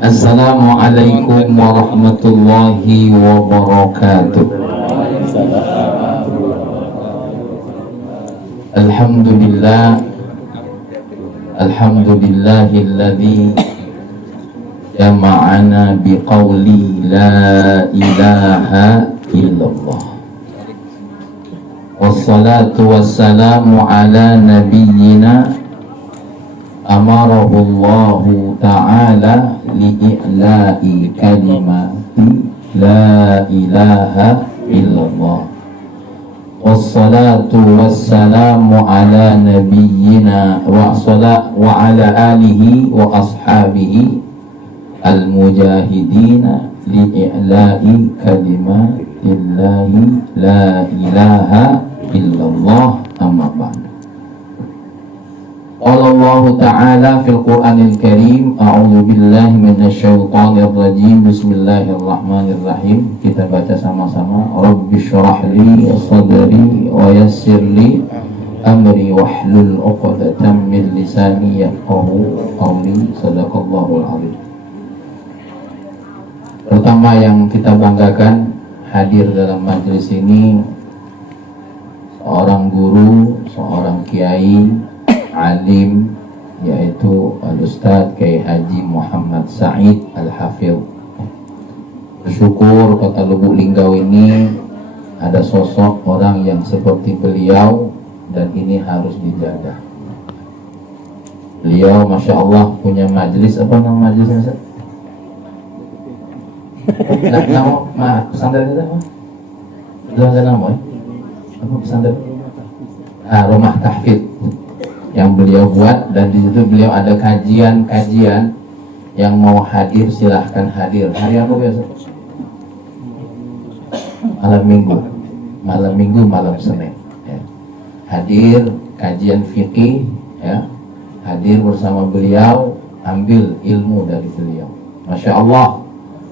Assalamualaikum warahmatullahi wabarakatuh. Alhamdulillahilladzi jama'ana biqauli la ilaha illallah. Wassalatu wassalamu ala nabiyyina amarahullahu ta'ala li'i'la'i kalimati la ilaha illallah. Wassalatu wassalamu ala nabiyyina wa ala alihi wa ashabihi al-mujahidina li'i'la'i kalimatillahi la ilaha illallah. Amma ba'd. Allah Ta'ala fil Qur'anil Karim, a'udzu billahi minasyaitonir rajim. Bismillahirrahmanirrahim. Kita baca sama-sama. Rabbi shrah li sadri wa yassir li amri wahlul 'uqdatam min lisani yafqahu qawli. Shadaqallahul 'azim. Pertama yang kita banggakan hadir dalam majelis ini seorang guru, seorang kiai alim, yaitu Al-Ustadz Kiai Haji Muhammad Said Al-Hafidh. Bersyukur Kota Lubuk Linggau ini ada sosok orang yang seperti beliau, dan ini harus dijaga. Beliau Masya Allah punya majelis, apa nama majelisnya? Nama pesantren itu apa? Belum ada nama ya? Apa pesantren? Rumah Tahfidz yang beliau buat, dan di situ beliau ada kajian-kajian. Yang mau hadir silahkan hadir. Hari apa biasa? Malam minggu, malam Senin ya. Hadir kajian fikih ya. Hadir bersama beliau, ambil ilmu dari beliau. Masya Allah.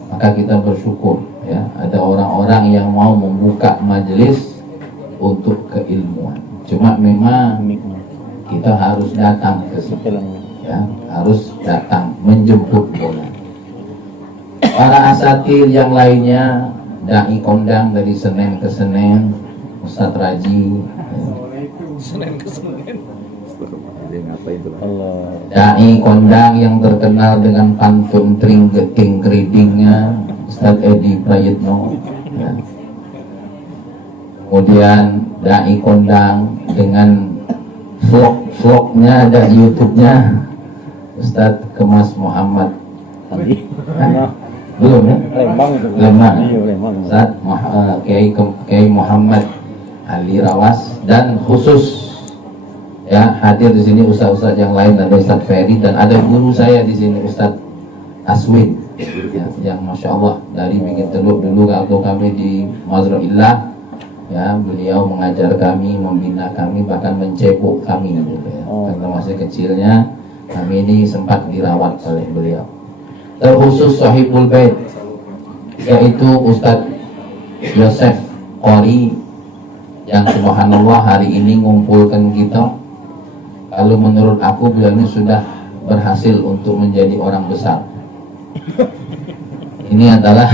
Maka kita bersyukur ya, ada orang-orang yang mau membuka majelis untuk keilmuan. Cuma memang kita harus datang ke situ ya, harus datang menjemput bola. Para asatir yang lainnya, dai kondang dari Senin ke Senin, Ustadz Raji ya. Senin ke Senin dai kondang yang terkenal dengan pantun tring geting kridingnya, Ustadz Edi Prayitno ya. Kemudian dai kondang dengan vlognya ada YouTube-nya, Ustadz Kemas Muhammad belum ya? Lembang. Ustadz Kiai Muhammad Ali Rawas, dan khusus ya hadir di sini ustadz-ustadz yang lain, ada Ustadz Ferry, dan ada guru saya di sini Ustadz Aswin ya, yang Masya Allah dari bikin teluk dulu waktu kami di Mazra'illah ya, beliau mengajar kami, membina kami, bahkan mencebok kami gitu ya. Karena masih kecilnya kami ini sempat dirawat oleh beliau. Terkhusus Sahibul Bait, yaitu Ustadz Yosef Qori, yang subhanallah hari ini ngumpulkan kita. Kalau menurut aku beliau ini sudah berhasil untuk menjadi orang besar. Ini adalah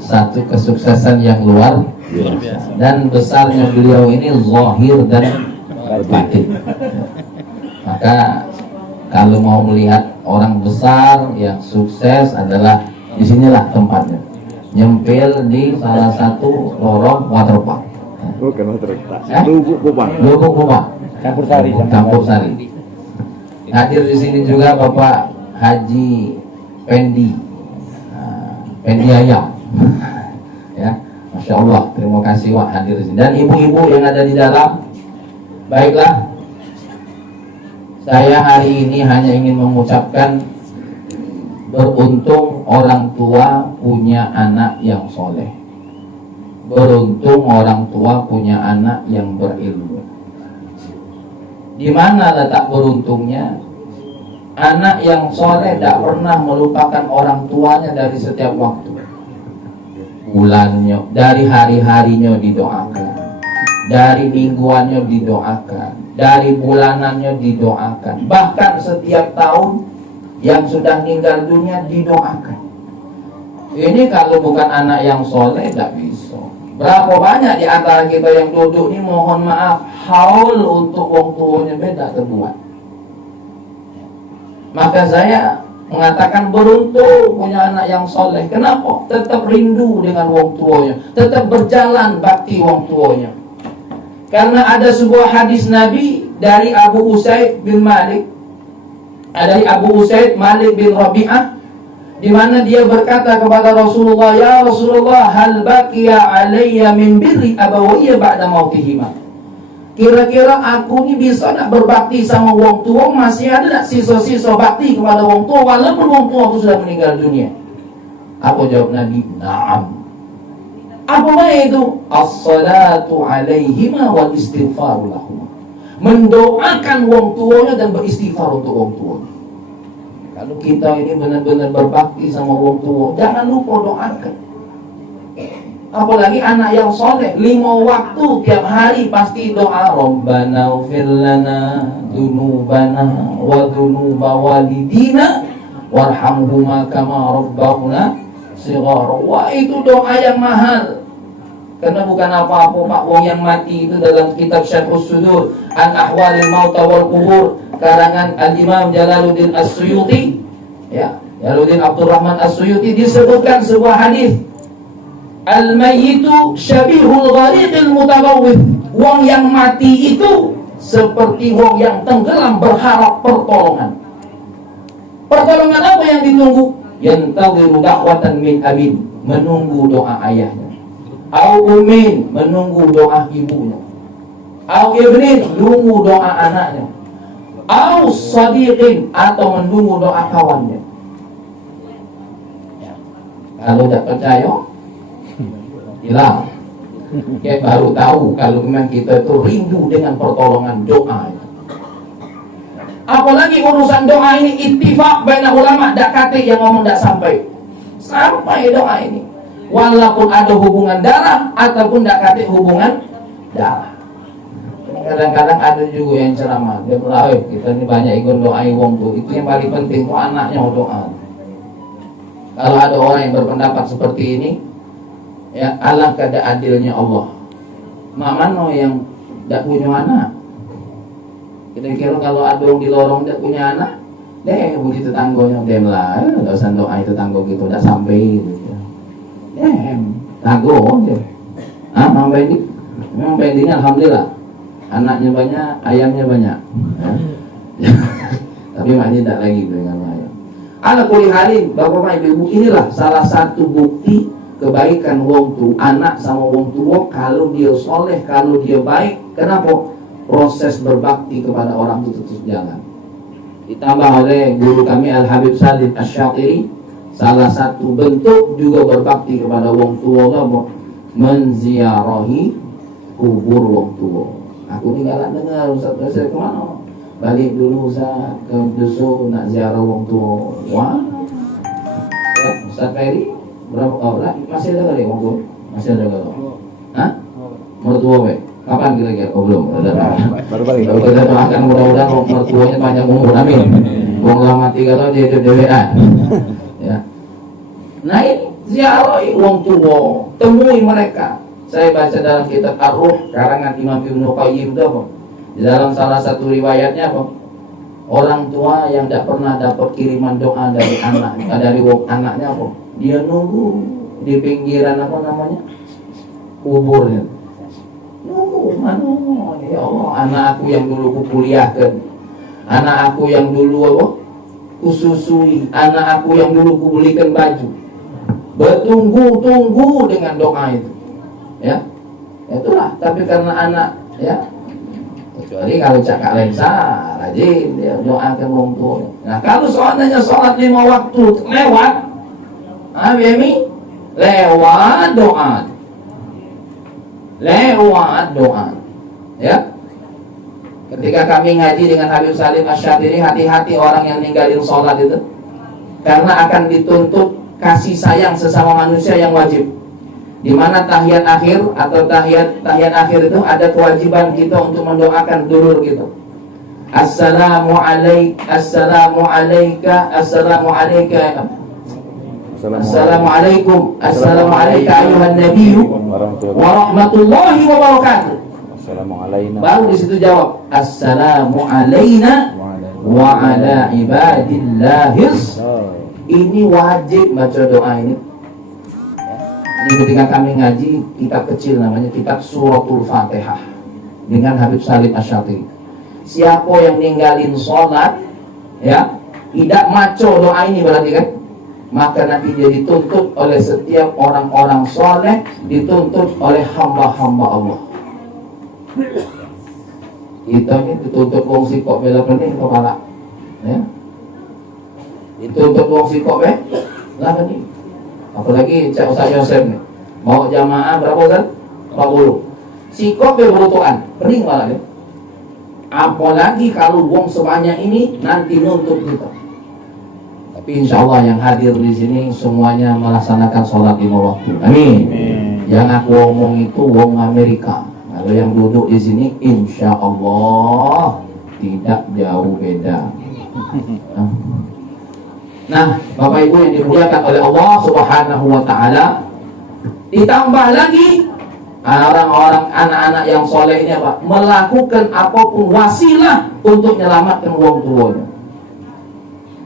satu kesuksesan yang luar biasa. Dan besarnya beliau ini zahir dan batin. Maka kalau mau melihat orang besar yang sukses, adalah disinilah tempatnya. Nyempil di salah satu lorong waterpark. Bukan waterpark. Lubuk Bubang. Campur Sari. Hadir di sini juga Bapak Haji Pendi Ayam. Ya, Masya Allah, terima kasih Wak hadir di sini, dan ibu-ibu yang ada di dalam. Baiklah, saya hari ini hanya ingin mengucapkan beruntung orang tua punya anak yang soleh, beruntung orang tua punya anak yang berilmu. Di mana letak beruntungnya? Anak yang soleh tidak pernah melupakan orang tuanya dari setiap waktu. Bulannya, dari hari-harinya didoakan, dari mingguannya didoakan, dari bulanannya didoakan. Bahkan setiap tahun yang sudah meninggal dunia didoakan. Ini kalau bukan anak yang soleh tidak bisa. Berapa banyak di antara kita yang duduk ini mohon maaf haul untuk wong tuanya beda terbuat. Maka saya mengatakan beruntung punya anak yang soleh. Kenapa? Tetap rindu dengan wong tuanya, tetap berjalan bakti wong tuanya. Karena ada sebuah hadis Nabi dari Abu Usaid bin Malik, dari Abu Usaid Malik bin Rabi'ah, di mana dia berkata kepada Rasulullah, "Ya Rasulullah, hal baqiya alayya min birri abawayya ba'da mautihima?" Kira-kira aku ini bisa tak berbakti sama wong tua, masih ada tak sisa-sisa bakti kepada wong tua walaupun wong tua aku sudah meninggal dunia? Apa jawab Nabi? Naam. Apa itu? As-salatu alaihima wal istighfaru lahum. Mendoakan wong tuanya dan beristighfar untuk wong tua. Kalau kita ini benar-benar berbakti sama wong tua, jangan lupa doakan. Apalagi anak yang soleh, 5 waktu tiap hari pasti doa, Rabbana ufir lana dunubana wa dunuba walidina warhamhuma kama rabbahuna shighara. Wah, itu doa yang mahal. Karena bukan apa-apa Pak, wong yang mati itu dalam kitab Syarhus Sudur an Ahwalil Mauta wal Qubur karangan Al-Imam Jalaluddin As-Suyuti, ya, Jalaluddin Abdurrahman As-Suyuti, disebutkan sebuah hadis, al-mayyitu syabihul ghariqil mutagawwith. Wong yang mati itu seperti wong yang tenggelam berharap pertolongan. Pertolongan apa yang ditunggu? Yantaziru da'watan min abin, menunggu doa ayahnya. Au ummin, menunggu doa ibunya. Au ibnin, menunggu doa anaknya. Au sadiqin, atau menunggu doa kawannya. Kalau tidak percaya, hilang. Kita baru tahu kalau memang kita itu rindu dengan pertolongan doa. Apalagi urusan doa ini ittifaq baina ulama, dak kate yang ngomong dak sampai doa ini. Walaupun ada hubungan darah ataupun dak kate hubungan darah. Kadang-kadang ada juga yang ceramah, dia bilang, kita ini banyak ikut doai wong tuh, itu yang paling penting tuh anaknya doa. Kalau ada orang yang berpendapat seperti ini, ya alangkah adilnya Allah. Mana yang tidak punya anak? Kira-kira kalau ada yang di lorong tidak punya anak, deh puji tetangganya, deh lah, nggak usah doa itu tanggo gitu, udah sampai gitu. Tanggo deh. Memang pendingnya alhamdulillah, anaknya banyak, ayamnya banyak. Tapi maknya tidak lagi dengan ayam. Ala kulli halin, Bapak Ibu, inilah salah satu bukti kebaikan wong tua, anak sama wong tua kalau dia soleh, kalau dia baik. Kenapa? Proses berbakti kepada orang itu terus jalan. Ditambah oleh guru kami Al-Habib Salim Asy-Syatiri, salah satu bentuk juga berbakti kepada wong tua apa? Menziarahi kubur wong tua. Aku ini galak dengar Ustaz saya kemana? Balik dulu Ustaz ke dusun nak ziarah wong tua. Wah, ya, Ustaz Ferry berapa masih ada kali wong tua? Masih ada kali. Hah? Mertua be? Kapan kira-kira? Oh belum. Baru balik. Kalau kita doakan mudah-mudahan mertuanya panjang umur, amin. Wong lama mati kalau dia DWA. Ya. Nah ini ziarahi wong tua, temui mereka. Saya baca dalam kitab Ar-Ruh karangan Imam Ibnu Qayyim itu apa? Di dalam salah satu riwayatnya apa? Orang tua yang tidak pernah dapat kiriman doa dari anaknya, dari anaknya apa? Dia nunggu di pinggiran apa namanya? Kuburnya. Nunggu, ya Allah, anak aku yang dulu kukuliahkan, anak aku yang dulu apa? Kususui, anak aku yang dulu kubelikan baju. Bertunggu-tunggu dengan doa itu. Ya, itulah. Tapi karena anak, ya, kecuali kalau cakap lensa, rajin dia doakan wong tua. Nah, kalau soalnya sholat 5 waktu lewat, Bemi, lewat doa, ya. Ketika kami ngaji dengan Habib Salim Asy-Syatiri, hati-hati orang yang ninggalin sholat itu, karena akan dituntut kasih sayang sesama manusia yang wajib. Di mana tahiyat akhir atau tahiyat akhir itu ada kewajiban kita untuk mendoakan dulur kita. Assalamu alayka Assalamualaikum ayuhan nabiyyu wa rahmatullahi wa barakatuh. Baru di situ jawab assalamu alaina wa ala ibadillahis. Ini wajib baca doa ini. Ini ketika kami ngaji kitab kecil namanya kitab Suratul Fatihah dengan Habib Salim Asy-Syatiri. Siapa yang ninggalin sholat, ya, tidak maco doa ini berarti kan, maka nanti dia dituntut oleh setiap orang-orang soleh, dituntut oleh hamba-hamba Allah. Kita ini dituntut wong sikok bela pening kepala, ya. Dituntut wong sikok lah pening. Apalagi Cak Ustaz Yosef nih, mau jamaah berapa kan? 40. Sikok berbutuhan, pening malah ya. Apalagi kalau wong sebanyak ini nanti nuntut kita. Tapi insya Allah yang hadir di sini semuanya melaksanakan sholat lima waktu. Amin. Yang aku ngomong itu wong Amerika. Kalau yang duduk di sini insya Allah tidak jauh beda. Nah, Bapak Ibu yang dimuliakan oleh Allah Subhanahu wa Ta'ala, ditambah lagi orang-orang anak-anak yang soleh ini apa? Melakukan apapun wasilah untuk menyelamatkan wong tuanya.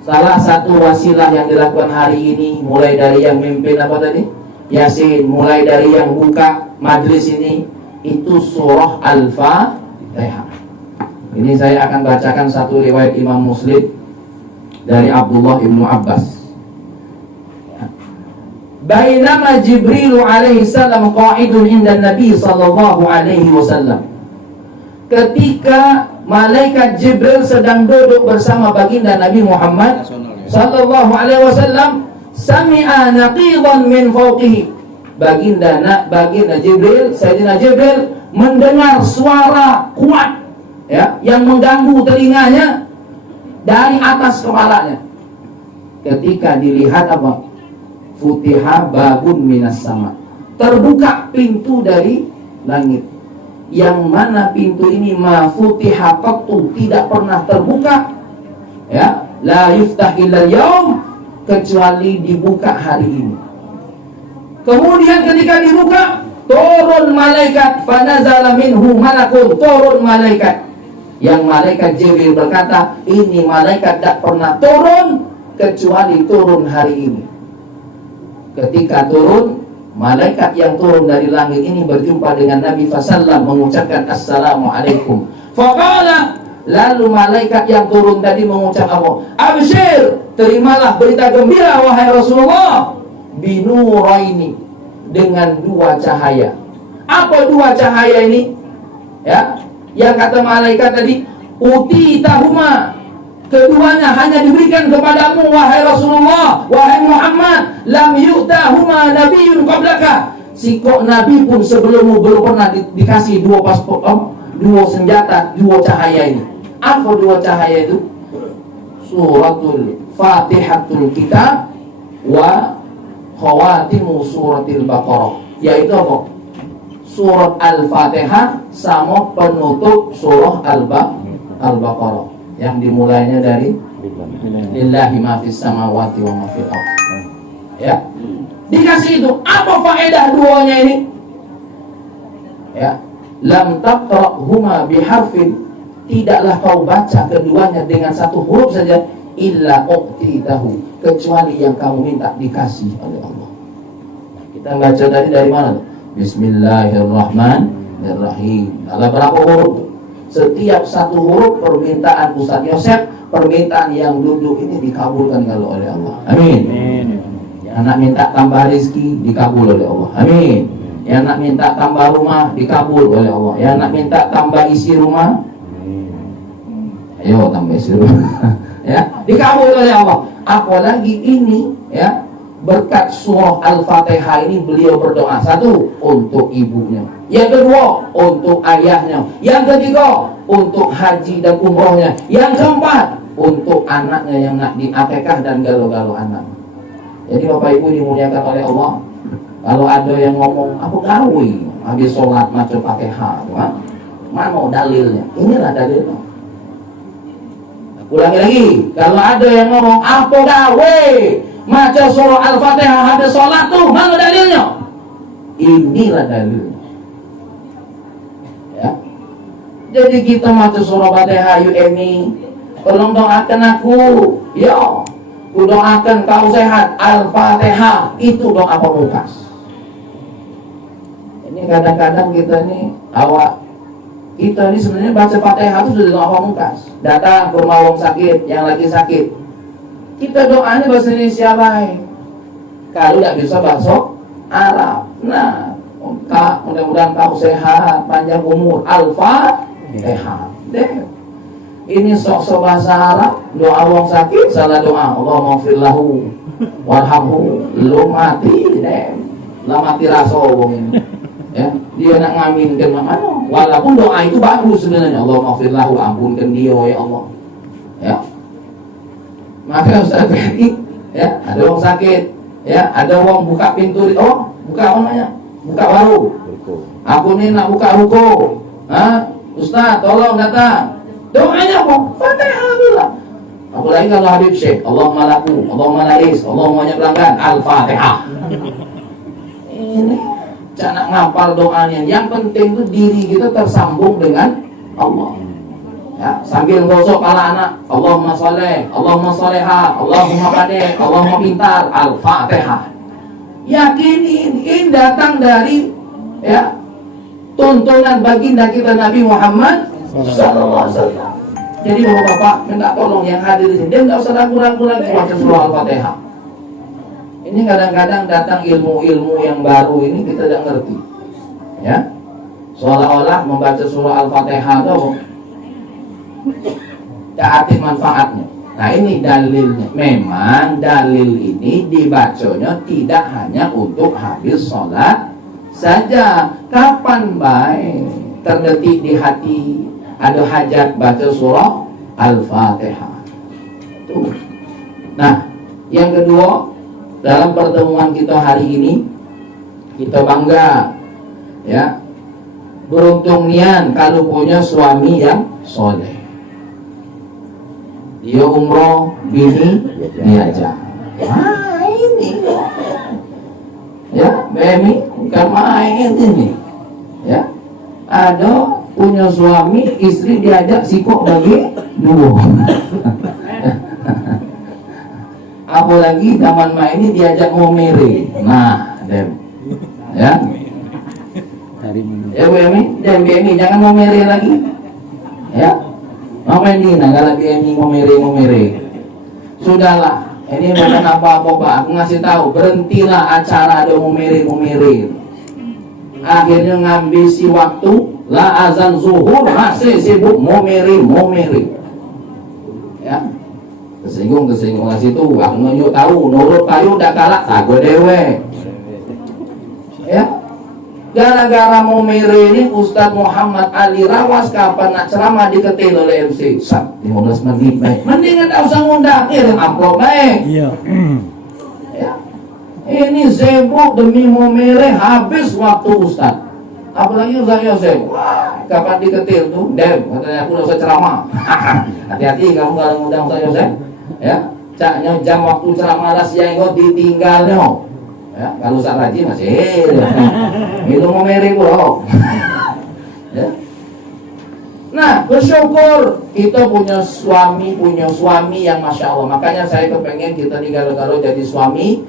Salah satu wasilah yang dilakukan hari ini, mulai dari yang mimpin apa tadi? Yasin, mulai dari yang buka majlis ini, itu surah Al-Fatihah. Ini saya akan bacakan satu riwayat Imam Muslim dari Abdullah ibnu Abbas. Bainama Jibril alaihi salam qa'idun inda Nabi sallallahu alaihi wasallam. Ketika malaikat Jibril sedang duduk bersama baginda Nabi Muhammad sallallahu alaihi wasallam, sami'a naqidan min fawqihi. Baginda Jibril, Sayyidina Jibril mendengar suara kuat, ya, yang mengganggu telinganya dari atas kepalanya. Ketika dilihat apa? Futiha babun minas sama, terbuka pintu dari langit, yang mana pintu ini ma futiha qattu, tidak pernah terbuka, ya, la yuftah illa yaum, kecuali dibuka hari ini. Kemudian ketika dibuka, turun malaikat, fanazala minhu malakun, turun malaikat. Yang malaikat Jibril berkata, ini malaikat tak pernah turun kecuali turun hari ini. Ketika turun, malaikat yang turun dari langit ini berjumpa dengan Nabi Fasallam, mengucapkan Assalamualaikum. Faqala, lalu malaikat yang turun tadi mengucap apa? Abshir, terimalah berita gembira wahai Rasulullah, binuraini, dengan dua cahaya. Apa dua cahaya ini? Ya, yang kata malaikat tadi, utitahuma, keduanya hanya diberikan kepadamu wahai Rasulullah, wahai Muhammad, lam yu'tahuma nabiyyun qablaka. Sikok nabi pun sebelummu belum pernah dikasih dua paspor, dua senjata, dua cahaya ini. Apa dua cahaya itu? Suratul Fatihatul Kitab wa khawatimu suratil Baqarah, yaitu apa? Surat Al-Fatihah sama penutup surah Al-Baqarah, yang dimulainya dari lillahi ma fis samawati wa ma fil ardh. Ya. Dikasih itu. Apa faedah duanya ini? Ya. Lam taqra'huma biharfin, tidaklah kau baca keduanya dengan satu huruf saja, illa uqtitahu, kecuali yang kamu minta dikasih oleh Allah. Kita baca tadi dari mana? Bismillahirrahmanirrahim. Ada berapa huruf? Setiap satu huruf permintaan Ustaz Yosef, permintaan yang duduk ini dikabulkan oleh Allah. Amin. Yang nak minta tambah rezeki dikabul oleh Allah. Amin. Yang nak minta tambah rumah dikabul oleh Allah. Yang nak minta tambah isi rumah, ayo tambah isi rumah. Ya, dikabul oleh Allah. Apalagi ini, ya, berkat surah Al-Fatihah ini beliau berdoa, satu, untuk ibunya, yang kedua, untuk ayahnya, yang ketiga, untuk haji dan umrohnya, yang keempat, untuk anaknya yang nak diakikah dan galau-galau anak. Jadi Bapak Ibu dimuliakan oleh Allah, kalau ada yang ngomong aku gawi habis sholat macam Fatihah, mana dalilnya? Inilah dalilnya. Ulangi lagi, kalau ada yang ngomong apa gawe maca surah Al-Fatihah habis sholat tuh, mana dalilnya? Inilah dalilnya. Ya. Jadi kita maca surah Fatihah yuk ini, tolong doakan aku, ya, ku doakan kau sehat. Al-Fatihah itu doa pamungkas. Ini kadang-kadang kita nih kita ini sebenarnya baca Fatihah itu sudah doa pamungkas. Datang ke rumah orang sakit, yang lagi sakit, kita doanya bahasa Indonesia baik. Kalau tidak bisa bahasa Arab, nah, Kak, mudah-mudahan kau sehat, panjang umur. Al-Fatihah. Ini sok-sok bahasa Arab, doa orang sakit, salah doa. Allahumma firlahu warhamhu. Lu mati, lah mati rasa orang ini. Ya, dia nak ngaminkan mana? Walaupun doa itu bagus sebenarnya. Allahumma firlahu, ampunkan dia ya Allah. Ya. Maka Ustaz Ferdi, ya, ada orang sakit, ya, ada orang buka pintu, buka apa namanya? Buka warung. Aku nih nak buka ruko. Ustaz, tolong datang. Doanya apa? Fatihah dulu. Apalagi kalau Habib Syekh, Allahumma laku, Allahumma lais, Allahumma banyak pelanggan, Al-Fatihah. Ini jangan ngapal doanya. Yang penting itu diri kita tersambung dengan Allah. Ya, sambil gosok kepala anak, Allahumma sholeh, Allahumma sholeha, Allahumma qadeh, Allahumma pintar, Al-Fatihah. Yakinin ini datang dari, ya, tuntunan baginda kita Nabi Muhammad sallallahu alaihi wasallam. Jadi bapak-bapak minta tolong yang hadir di sini, dia nggak usah ragu-ragu lagi baca surah Al-Fatihah. Ini kadang-kadang datang ilmu-ilmu yang baru ini kita tidak ngerti, ya, seolah-olah membaca surah Al-Fatihah itu tidak arti manfaatnya. Nah ini dalilnya. Memang dalil ini dibacanya tidak hanya untuk habis sholat saja. Kapan baik terdetik di hati ada hajat baca surah Al-Fatihah. Tuh. Nah, yang kedua, dalam pertemuan kita hari ini kita bangga, ya, beruntung nian kalau punya suami yang soleh. Dia umroh, bini diajak. Nah ini, ya, Bemi bukan main ini, ya. Ada punya suami, istri diajak sikok bagi dua. Apalagi zaman main ini diajak ngomere. Nah, dem, ya. Ya Bemi, Bemi jangan ngomere lagi, ya. Ngapain ini? Nah, kalau BMI ngomere. Sudahlah, ini bukan apa-apa Pak. Aku ngasih tahu, berhentilah acara ada ngomere. Akhirnya ngambisi waktu, lah azan zuhur masih sibuk ngomere. Ya, kesinggung ngasih tuh. Aku nunjuk tahu, nurut kayu udah kalah, tak gue dewe. Ya. Gara-gara ngomere ini Ustadz Muhammad Ali Rawas kapan nak ceramah diketil oleh MC 15 menit baik. Mendingan tak usah ngundang, kirim amplop baik. Iya. Ya. Ini sibuk demi ngomere habis waktu Ustadz. Apalagi Ustadz Yosef. Wah, kapan diketil tuh? Dem, katanya aku udah usah ceramah. Hati-hati kamu kalau ngundang Ustadz Yosef. Ya, caknya jam waktu ceramah rahasia yang ditinggalnya. Ya, kalau saat haji masih itu ngomere bro. Ya. Nah, bersyukur kita punya suami yang masya Allah. Makanya saya kepengen kita nih kalau jadi suami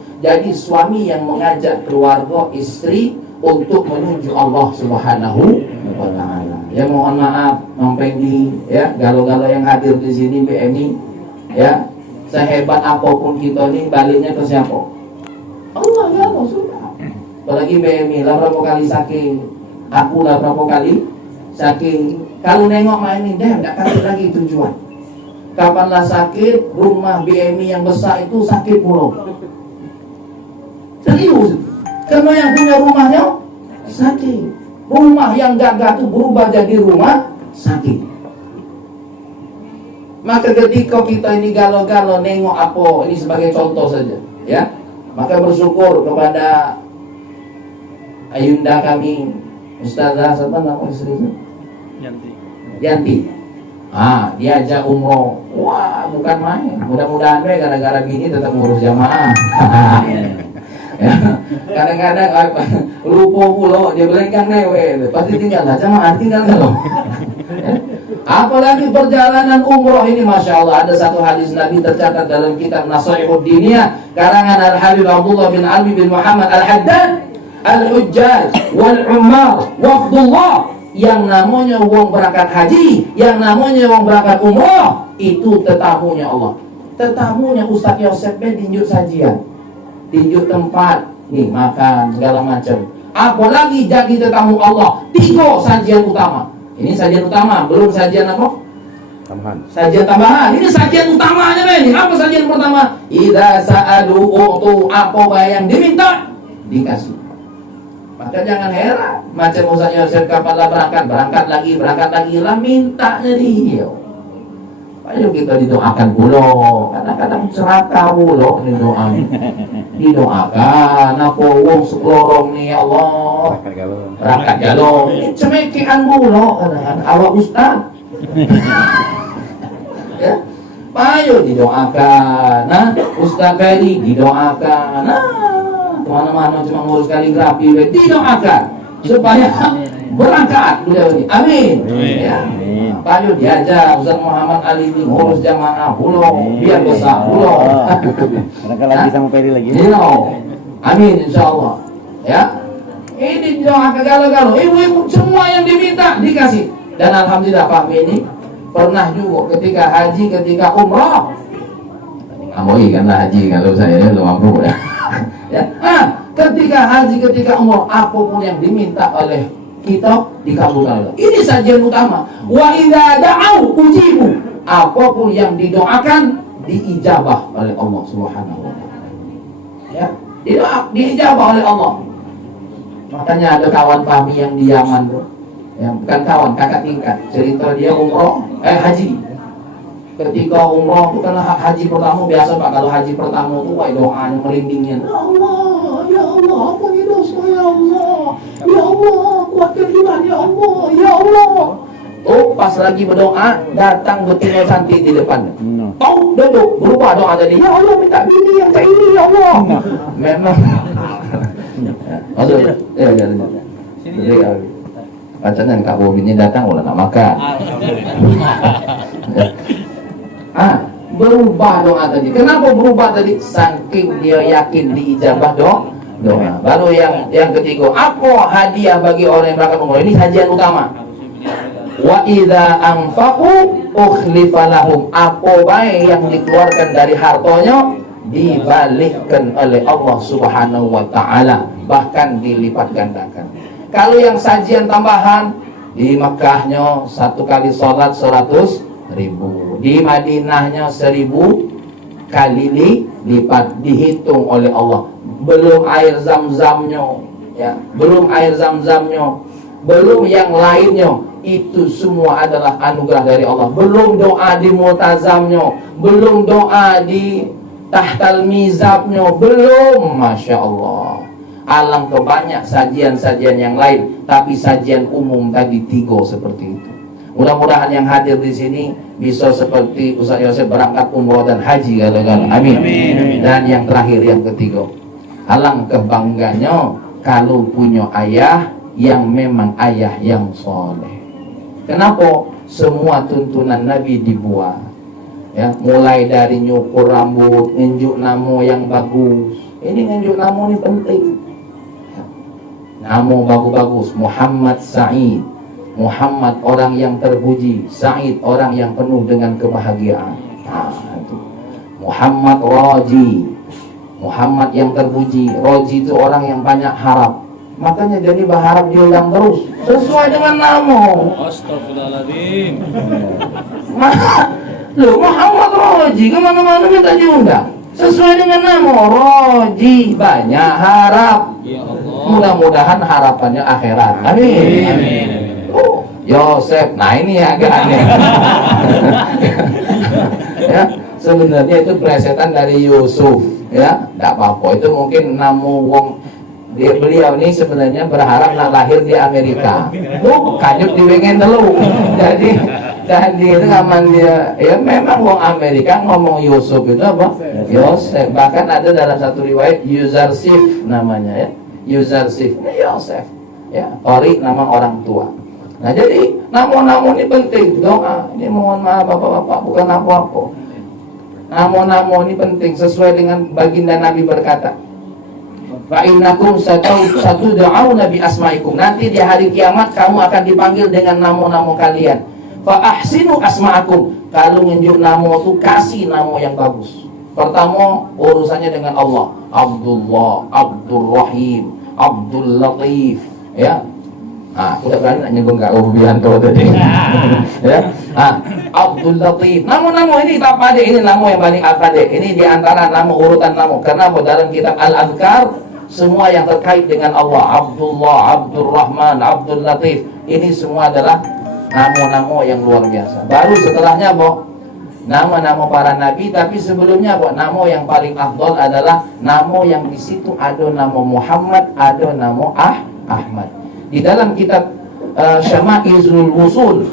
yang mengajak keluarga istri untuk menuju Allah Subhanahu wa Ta'ala. Ya mohon maaf, Pengdi, ya galau-galau yang hadir di sini BMI, ya sehebat apapun kita nih baliknya ke siapa? Allah ya Allah sudah. Apalagi BMI lah berapa kali sakit, aku lah berapa kali sakit. Kalau nengok main ini, tidak kasih lagi tujuan. Kapanlah sakit, rumah BMI yang besar itu sakit mulu. Serius. Karena yang punya rumahnya sakit. Rumah yang gagah itu berubah jadi rumah sakit. Maka ketika kita ini galau-galau nengok apa, ini sebagai contoh saja, ya. Maka bersyukur kepada ayunda kami Ustazah siapa nama istrinya? Yanti. Diajak umroh, wah bukan main. Mudah-mudahan gara-gara gini tetap ngurus jamaah. Ya. Kadang-kadang lupa pulau dia belengkang newe, pasti tinggal lah jamaah, tinggal loh. Apalagi perjalanan umroh ini, masya Allah. Ada satu hadis Nabi tercatat dalam kitab Nasaihud Diniyah karangan Al-Habib Abdullah bin Ali bin Muhammad Al-Haddad, Al-Hujjaj wal-Ummar wafdullah. Yang namanya wong berangkat haji, yang namanya wong berangkat umroh, itu tetamunya Allah. Tetamunya Ustaz Yosef tinjuk sajian, tinjuk tempat, nih makan segala macam. Apalagi jadi tetamu Allah, 3 sajian utama. Ini sajian utama, belum sajian apa? Tambahan. Sajian tambahan. Ini sajian utamanya nih. Apa sajian pertama? Idza sa'alu utu, apa yang diminta dikasih. Maka jangan heran, macam Ustaz Yosef kapan lah berangkat lagi lah, mintanya dia. Ayo kita didoakan pula, kadang-kadang serakah pula ini doa. Didoakan, apa wong sekelorong nih ya Allah. Berangkat galon, ini cemekian pula, kadang-kadang awak Ustaz. Ya, ayo didoakan, Ustaz Ferry didoakan, mana-mana cuma ngurus kaligrafi, didoakan supaya berangkat beliau ini. Amin. Ya. Ayo diajar Ustaz Muhammad Ali ini ngurus jamaah pulau biar besar pulau. Berangkat lagi sama Peri lagi. Amin insyaallah. Ya. Ini doakan galau-galau. Ibu-ibu semua yang diminta dikasih. Dan alhamdulillah Pak ini pernah juga ketika haji, ketika umrah. Amoi karena haji kalau saya belum mampu ya. Ya. Ketika haji, ketika umrah, apapun yang diminta oleh kita dikabulkan. Ini sajian utama. Wa idza da'au ujibu. Apapun yang didoakan diijabah oleh Allah Subhanahu wa taala. Ya, diijabah oleh Allah. Makanya ada kawan kami yang di Yaman tuh. Yang bukan kawan, kakak tingkat. Cerita dia umrah, haji. Ketika umrah itu kan haji pertama biasa Pak, kalau haji pertama itu doanya merindingnya. Ya Allah, ampuni dosa ya Allah. Ya Allah, kuatkan iman ya Allah. Ya Allah. Pas lagi berdoa, datang betina cantik di depan. Duduk, berubah doa tadi. Ya Allah, minta bini yang kayak ini ya Allah. Memang. Masuk. Ya. Jadi bacanya Kak Bobinnya datang udah nak makan. Berubah doa tadi. Kenapa berubah tadi? Saking dia yakin diijabah doa. Baru yang ketiga, apa hadiah bagi orang yang berangkat umroh? Ini sajian utama. Wa idza anfaqu ukhlifa lahum. Apa baik yang dikeluarkan dari hartanya dibalikkan oleh Allah Subhanahu wa taala, bahkan dilipat gandakan. Kalau yang sajian tambahan di Mekkahnya 1 kali salat 100.000, di Madinahnya 1000 kali lipat dihitung oleh Allah. Belum air zam-zamnya, ya, belum air zam-zamnya, belum yang lainnya. Itu semua adalah anugerah dari Allah. Belum doa di multazamnya, belum doa di tahtal mizabnya, belum. Masya Allah. Alangkah banyak sajian-sajian yang lain, tapi sajian umum tadi 3 seperti itu. Mudah-mudahan yang hadir di sini bisa seperti Ustaz Yosef berangkat umroh dan haji katakan amin. Dan yang terakhir, yang ketiga, alangkah bangganya kalau punya ayah yang memang ayah yang soleh. Kenapa? Semua tuntunan Nabi dibuat, ya, mulai dari nyukur rambut, nunjuk nama yang bagus. Ini nunjuk nama ini penting. Nama bagus-bagus, Muhammad Sa'id, Muhammad orang yang terpuji, Sa'id orang yang penuh dengan kebahagiaan. Itu. Muhammad Raji, Muhammad yang terpuji. Raji itu orang yang banyak harap. Makanya jadi berharap diulang terus sesuai dengan nama. Astagfirullahaladzim. Loh, Muhammad Raji kemana-mana minta diundang sesuai dengan nama Raji, banyak harap. Ya Allah. Mudah-mudahan harapannya akhirat. Amin. Amin. Yosef, nah ini agak aneh. Ya, sebenarnya itu plesetan dari Yusuf, ya, tidak apa-apa. Itu mungkin namu wong beliau ini sebenarnya berharap nak lahir di Amerika. Kanyut di wengen telu. Jadi Dan dia itu ngaman dia, ya memang wong Amerika ngomong Yusuf itu apa? Yosef. Bahkan ada dalam satu riwayat Yuzarsif namanya ya. Yuzarsif, Yosef. Ya, Ori nama orang tua. Nah jadi namo-namo ini penting. Doa ini mohon maaf bapak-bapak bukan apa-apa. Namo-namo ini penting sesuai dengan baginda Nabi berkata. Fa innakum satud'auna bi asma'ikum. Nanti di hari kiamat kamu akan dipanggil dengan namo-namo kalian. Fa ahsinu asma'akum. Kalau nunjuk namo itu kasih namo yang bagus. Pertama urusannya dengan Allah. Abdullah, Abdul Rahim, Abdul Latif, ya. Udah berani nyebut Kak Ubianto tadi. Ya. Abdul Latif. Namo-namo ini tak pada ini namo yang paling akade. Ini di antara namo urutan namo. Karena dalam kitab Al-Adhkar semua yang terkait dengan Allah, Abdullah, Abdul Rahman, Abdul Latif, ini semua adalah namo-namo yang luar biasa. Baru setelahnya nama-nama para nabi, tapi sebelumnya namo yang paling afdal adalah namo yang di situ ada nama Muhammad, ada nama Ahmad. Di dalam kitab Syama'ilul Wusul,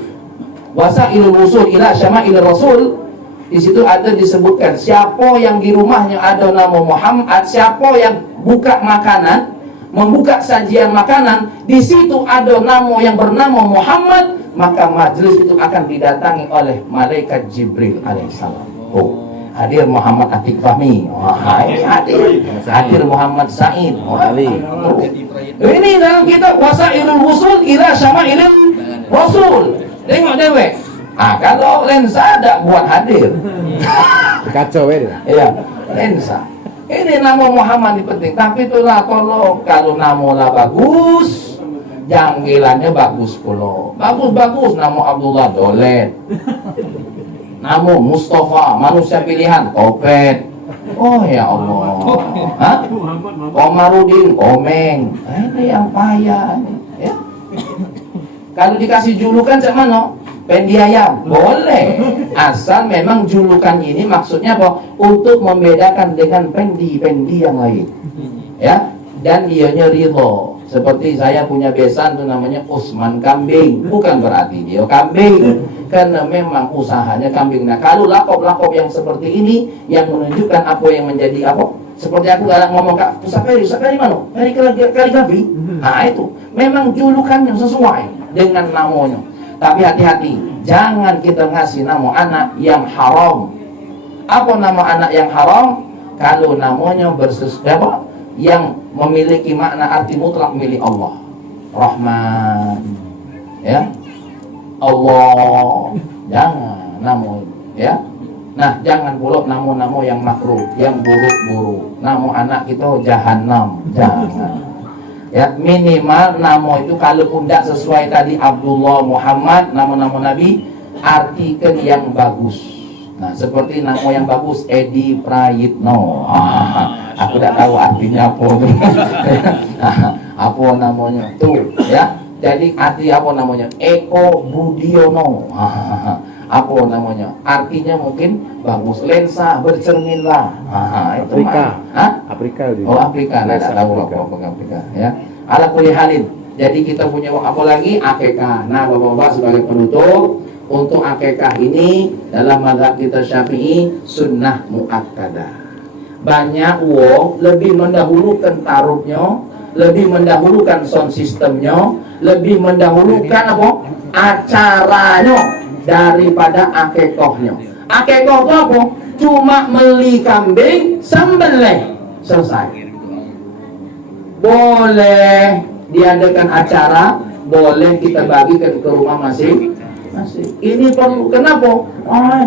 Wasailul Wusul ila Syama'il Rasul, di situ ada disebutkan siapa yang di rumahnya ada nama Muhammad, siapa yang buka makanan, membuka sajian makanan, di situ ada nama yang bernama Muhammad, maka majelis itu akan didatangi oleh malaikat Jibril alaihissalam. Hadir Muhammad Atik Fahmi, ini hadir Muhammad Said, ini dalam kitab Wasailul Wusul ila Syama'ilul Rasul. Tengok dewek. Kalau lensa ada buat hadir. Kacau ya. Iya, lensa. Ini nama Muhammad ini penting. Tapi itulah kalau nama bagus, janggilannya bagus pula. Bagus-bagus nama Abdullah Dolet. Nama Mustafa, manusia pilihan, Kopet. Oh ya Allah. Komarudin, Komeng. Ini yang payah nih, ya. Kalau dikasih julukan cak mana? Pendiayam, boleh. Asal memang julukan ini maksudnya apa? Untuk membedakan dengan pendi-pendi yang lain. Ya, dan dianya ridho. Seperti saya punya besan itu namanya Usman Kambing. Bukan berarti dia kambing, karena memang usahanya kambing. Nah, kalau lakop-lakop yang seperti ini yang menunjukkan apa yang menjadi apa? Seperti aku galak ngomong Kak, Ustaz Ferry mana? Ferry kaligrafi. Nah, itu memang julukannya sesuai dengan namanya. Tapi hati-hati, jangan kita ngasih nama anak yang haram. Apa nama anak yang haram? Kalau namanya apa? Yang memiliki makna arti mutlak milik Allah. Rahman, ya, Allah. Jangan nama, ya. Nah, jangan pula nama-nama yang makruh, yang buruk-buruk. Nama anak kita Jahannam, jangan. Ya, minimal nama itu kalaupun tidak sesuai tadi Abdullah, Muhammad, nama-nama Nabi, artikan yang bagus. Nah, seperti nama yang bagus Edi Prayitno. Aku tidak tahu artinya apa tuh. Apa namanya tuh, ya. Jadi arti apa namanya? Eko Budiono. Apa namanya? Artinya mungkin bagus. Lensa bercerminlah. Itu Afrika. Afrika. Oh, Afrika. Nah, tidak tahu apa Afrika, ya. Ala kulli halin. Jadi kita punya apa lagi? Akikah. Nah, Bapak-bapak sebagai penutup, untuk akikah ini dalam mazhab kita Syafi'i sunnah muakkadah. Banyak lebih mendahulukan taruhnya, lebih mendahulukan sound systemnya, lebih mendahulukan apa? Acaranya daripada akikahnya. Akikah itu apa? Cuma beli kambing, sembelih, selesai. Boleh diadakan acara, boleh kita bagi ke rumah masing-masing. Ini perlu, kenapa?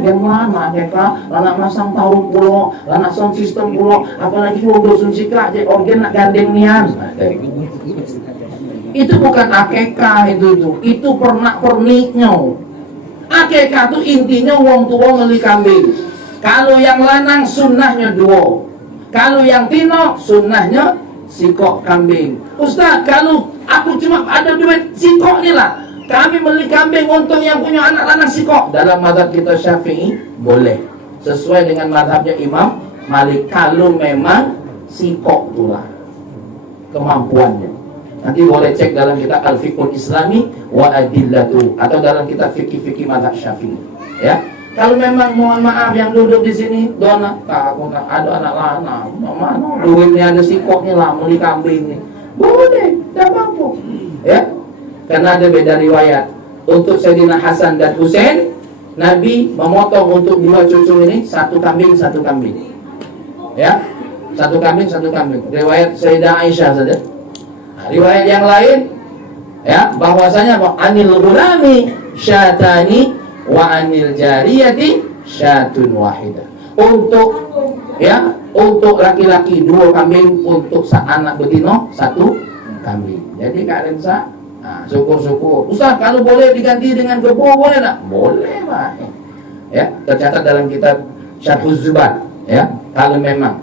Dia mana mereka, anak masang taruh pulau, anak sound system pulau, apalagi mau dosun sikra, jadi organ nak gandeng nian. Itu bukan akekah itu pernak-perniknya. Akekah itu intinya wong tua beli kambing. Kalau yang lanang sunnahnya dua, kalau yang tino sunnahnya sikok kambing. Ustaz, kalau aku cuma ada duit sikok nih lah, kami beli kambing untuk yang punya anak lanang sikok. Dalam mazhab kita Syafi'i boleh, sesuai dengan mazhabnya Imam Malik, kalau memang sikok itulah kemampuannya. Nanti boleh cek dalam kitab Al-Fiqhul Islami wa Adillatu atau dalam kitab fikih-fikih mazhab Syafi'i. Ya. Kalau memang mohon maaf yang duduk di sini dona, aku ada anak lana, mana duitnya ada sikoknya lah, beli kambing nih. Boleh, tidak apa-apa. Ya. Karena ada beda riwayat. Untuk Sayyidina Hasan dan Husain, Nabi memotong untuk dua cucu ini satu kambing. Ya. Satu kambing. Riwayat Sayyidah Aisyah saja. Riwayat yang lain ya bahwasanya anil ghulami syatani wa anil jariyati syatun wahidah. Untuk laki-laki 2 kambing, untuk anak betina 1 kambing. Jadi kalian syukur-syukur. Ustaz, kalau boleh diganti dengan kebo boleh tak? Boleh, Pak. Ya, tercatat dalam kitab Syarhuz Zubat ya, kalau memang.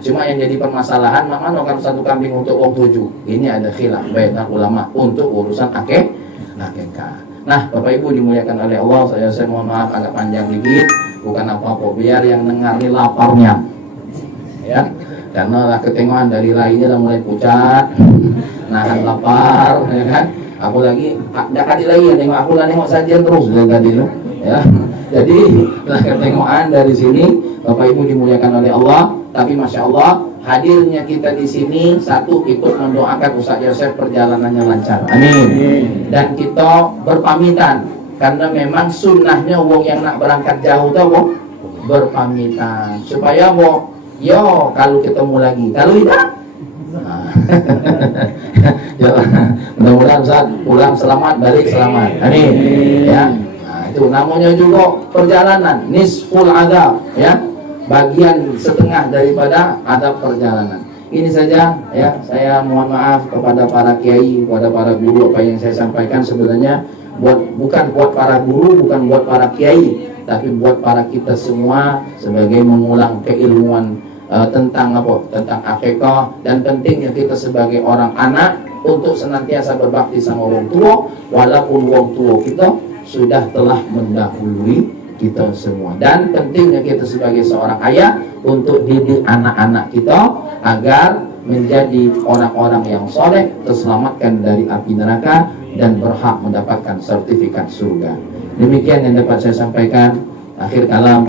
Cuma yang jadi permasalahan, mana kalau 1 kambing untuk orang 7. Ini ada khilaf baik ulama untuk urusan akikah. Nah, Bapak Ibu dimuliakan oleh Allah, saya mohon maaf agak panjang dikit, bukan apa-apa, biar yang dengar ini laparnya. Ya. Karena ketengoan dari lainnya udah mulai pucat, nahan lapar, ya kan? Aku lagi enggak kali lagi nengok aku lah nengok sajian terus dari tadi loh. Ya. Jadi, ketengoan dari sini, Bapak Ibu dimuliakan oleh Allah. Tapi Masya Allah, hadirnya kita di sini, satu, ikut mendoakan Ustaz Yosef perjalanannya lancar. Amin. Dan kita berpamitan, karena memang sunnahnya wong yang nak berangkat jauh tahu berpamitan supaya wong yo kalau ketemu lagi, kalau tidak ya, mudah-mudahan Ustaz pulang selamat, balik selamat. Amin. Ya. Nah, itu namanya juga perjalanan nisful adab, ya. Bagian setengah daripada adab perjalanan. Ini saja ya, saya mohon maaf kepada para kiai, kepada para guru, apa yang saya sampaikan sebenarnya bukan buat para guru, bukan buat para kiai, tapi buat para kita semua sebagai mengulang keilmuan tentang akikah, dan pentingnya kita sebagai orang anak untuk senantiasa berbakti sama orang tua walaupun orang tua kita sudah telah mendahului kita semua. Dan pentingnya kita sebagai seorang ayah untuk didik anak-anak kita agar menjadi orang-orang yang soleh, terselamatkan dari api neraka dan berhak mendapatkan sertifikat surga. Demikian yang dapat saya sampaikan. Akhir kalam.